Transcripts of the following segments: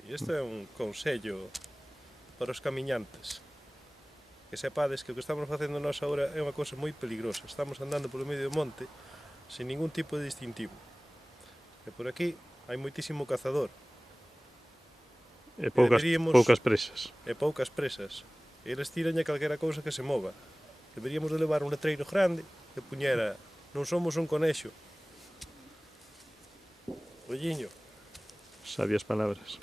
Sí, isto é un consello para os camiñantes. Que sepades que o que estamos facendo nós agora é unha cousa moi peligrosa. Estamos andando polo medio do monte sin ningún tipo de distintivo. E por aquí hai moitísimo cazador. E poucas presas. E poucas presas. E eles tiran a calquera cousa que se mova. Deberíamos de levar un letreiro grande que puñera non somos un conexo. Olliño. Sabias palabras.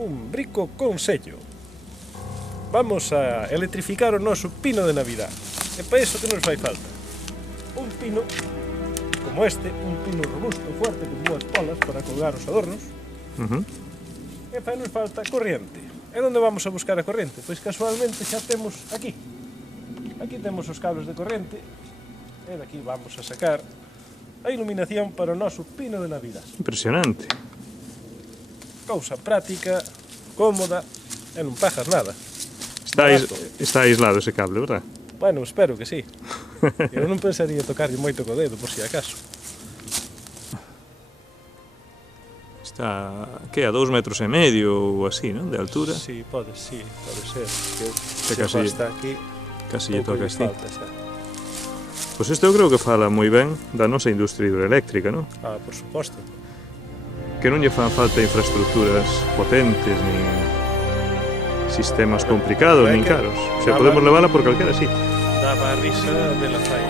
Un rico consello. Vamos a electrificar o noso pino de Navidad. E para iso que nos fai falta? Un pino como este, un pino robusto, fuerte, con boas polas para colgar os adornos. E fai nos falta corriente. E onde vamos a buscar a corrente? Pois casualmente xa temos aquí. Aquí temos os cables de corrente. E daqui vamos a sacar a iluminación para o noso pino de Navidad. Impresionante. Cousa práctica, cómoda, e non pagas nada. Está aislado ese cable, verdad? Bueno, espero que sí. Eu non pensaría tocarlle moito co dedo, por si acaso. Está, que, a 2,5 metros ou así, non? De altura. Sí, pode ser. Que casi, hasta aquí, casi lle toca así. Xa. Pois isto eu creo que fala moi ben da nosa industria hidroeléctrica, non? Ah, por suposto. Que non lle fan falta infraestructuras potentes, nin sistemas complicados, nin caros. O sea, podemos levala por calquera sitio. Daba a risa de la fai